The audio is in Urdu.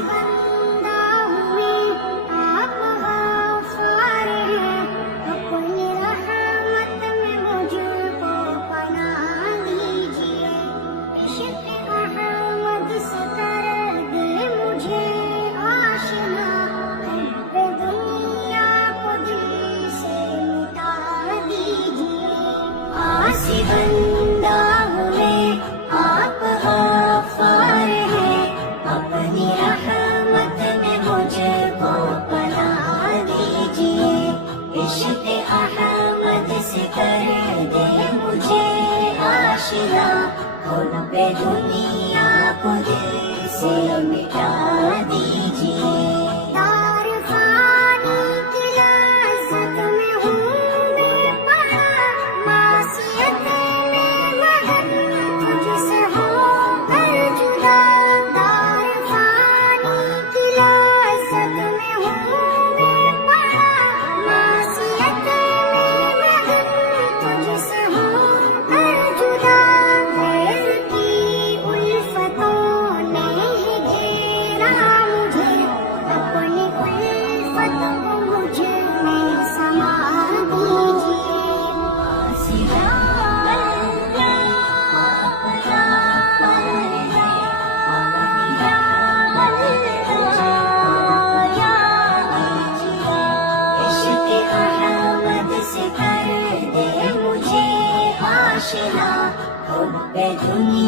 بندہ ہوئے آپ غفار ہیں، اپنی رحمت میں مجھ کو پناہ دیجیے، عشق احمد سے کر دے مجھے آشنا، حب دنیا کو دل سے مٹا دیجیے، عاصی بندہ ہوئے آپ غفار ہیں، اپنی رحمت میں مجھ کو پناہ دیجیے، عشق احمد سے کر دے مجھے آشنا، حب دنیا کو دل سے مٹا دیجیے، دار فانی کی لذت میں ہوں میں پڑا، معصیت میں مگن تجھ سے ہو کر جدا، دار فانی کی لذت میں ہوں میں پڑا، معصیت میں مگن تجھ سے ہو کر جدا، غیر کی الفتوں نے گھیرا مجھے، اپنی الفت کو مجھ میں سما دیجیے، عشق احمد سے کر دے مجھے آشنا، حب دنیا